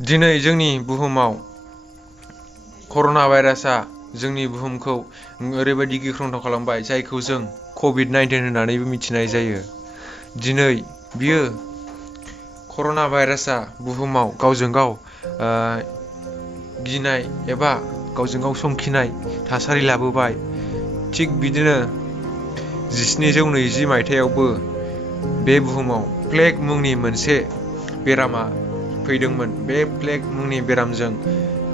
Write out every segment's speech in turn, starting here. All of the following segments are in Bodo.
दिनै जोंनि बुहुमाव कर'ना भाइरासआ जोंनि बुहुमखौ ओरैबायदि गिख्रंथाव खालामबाय जायखौ जों कभिड-19 होननानैबो मिथिनाय जायो। दिनै बियो कर'ना भाइरासआ बुहुमाव गावजों गाव गिनाय एबा गावजों गाव समखिनाय थासारि लाबोबाय। थिग बिदिनो 1720 मायथाइयावबो बे बुहुमाव प्लेग मुंनि मोनसे बेरामा फैदोंमोन। बे प्लेग मुंनि बेरामजों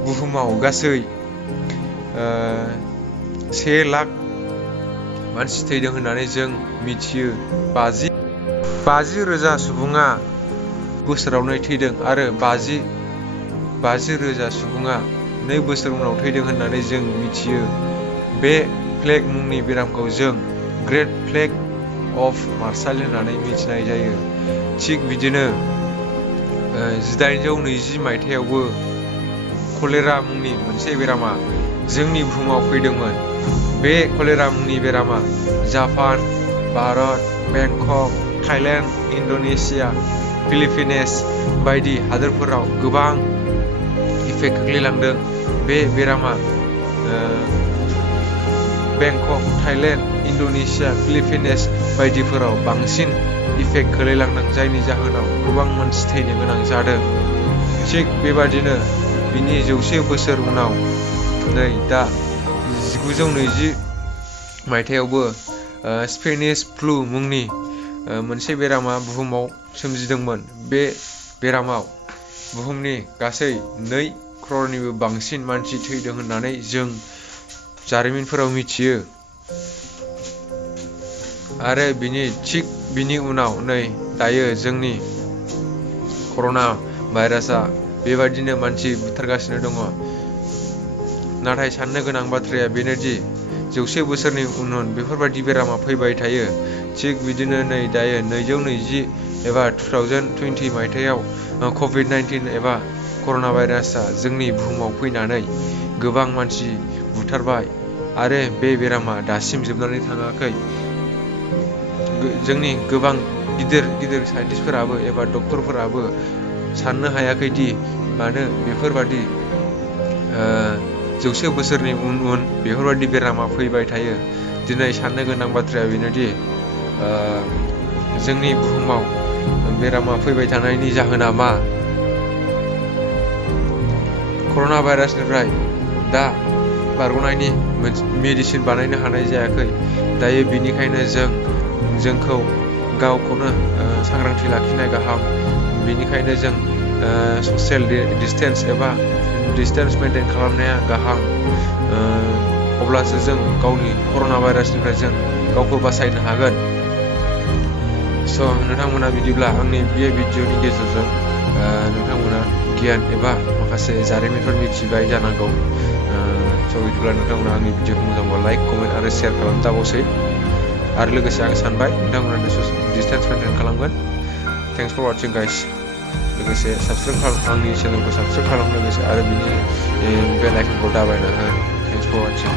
बुहुमाव गासै 1 लाख मानसि थैदों होननानै जों मिथियो। 50,000 सुबुङा बोसोरावनो थैदों आरो 50,000 सुबुङा 2 बोसोर उनाव थैदों होननानै जों मिथियो। बे प्लेग मुंनि बेरामखौ जों ग्रेट प्लेग अफ मार्साल होननानै मिथिनाय जायो। थिग बिदिनो 1820 मायथाइयावबो कलेरा मुंनि मोनसे बेरामा जोंनि बुहुमाव फैदोंमोन। बे कलेरा मुंनि बेरामा Japan, Bharat, Bangkok, Thailand, Indonesia, Philippines बायदि हादोरफोराव गोबां इफेक्ट खोख्लैलांदों। बे बेरामा बेंकक, थाइलेण्ड, इण्ड'नेसिया, फिलिपिन्स बायदिफोराव बांसिन इफेक्ट खोख्लैलांदों, जायनि जाहोनाव गोबां मानसि थैनो गोनां जादों। थिग बेबादिनो बिनि 100 बोसोर उनाव नै दा 1920 मायथाइयावबो स्पेनिश फ्लु मुंनि मोनसे बेरामा बुहुमाव सोमजिदोंमोन। बे बेरामाव बुहुमनि गासै 2 क'रनिबो बांसिन मानसि थैदों होननानै जों जारिमिनफोराव मिथियो। आरो बिनि उनाव नै दायो जोंनि कर'ना भाइरासआ बेबायदिनो मानसि बुथारगासिनो दङ। नाथाय साननो गोनां बाथ्राया बेनोदि 100 बोसोरनि उन बेफोरबायदि बेरामा फैबाय थायो। थिग बिदिनो नै दायो 2020 एबा 2020 मायथाइयाव कभिड-19 एबा कर'ना भाइरासआ जोंनि बुहुमाव फैनानै गोबां मानसि बुथारबाय आरो बे बेरामा दासिम जोबनानै थाङाखै। जोंनि गोबां गिदिर साइन्टिस्टफोराबो एबा डक्टरफोराबो साननो हायाखैदि मानो बेफोरबादि 100 बोसोरनि उन बेफोरबायदि बेरामा फैबाय थायो। दिनै साननो गोनां बाथ्राया बेनोदि जोंनि बुहुमाव बेरामा फैबाय थानायनि जाहोना मा? कर'ना भाइरासनिफ्राय दा बारग'नायनि मेडिसिन बानायनो हानाय जायाखै। दायो बिनिखायनो जोंखौ गावखौनो सांग्रांथि लाखिनाय गाहाम। बेनिखायनो जों ससियेल डिस्टेन्स एबा डिस्टेन्स मेनटेन खालामनाया गाहाम। अब्लासो जों गावनि कर'ना भाइरासनिफ्राय जों गावखौ बासायनो हागोन। स' नोंथांमोना बिदिब्ला आंनि बे भिडिअनि गेजेरजों नोंथांमोना गियान एबा माखासे जारिमिनफोर मिथिबाय जानांगौ। स' बिदिब्ला नोंथांमोना आंनि भिडिअखौ मोजां मोनबा लाइक, कमेन्ट आरो शेयार खालामजाबावसै। आरो लोगोसे आं सानबाय नोंथांमोना डिस्टेन्स मेनटेन खालामगोन। Thanks for watching guys. लोगोसे आंनि चेनेलखौ साबस्क्राइब खालाम लोगोसे आरो बिनि बेल आइकनखौ दाबायना हो। Thanks for वाचिं।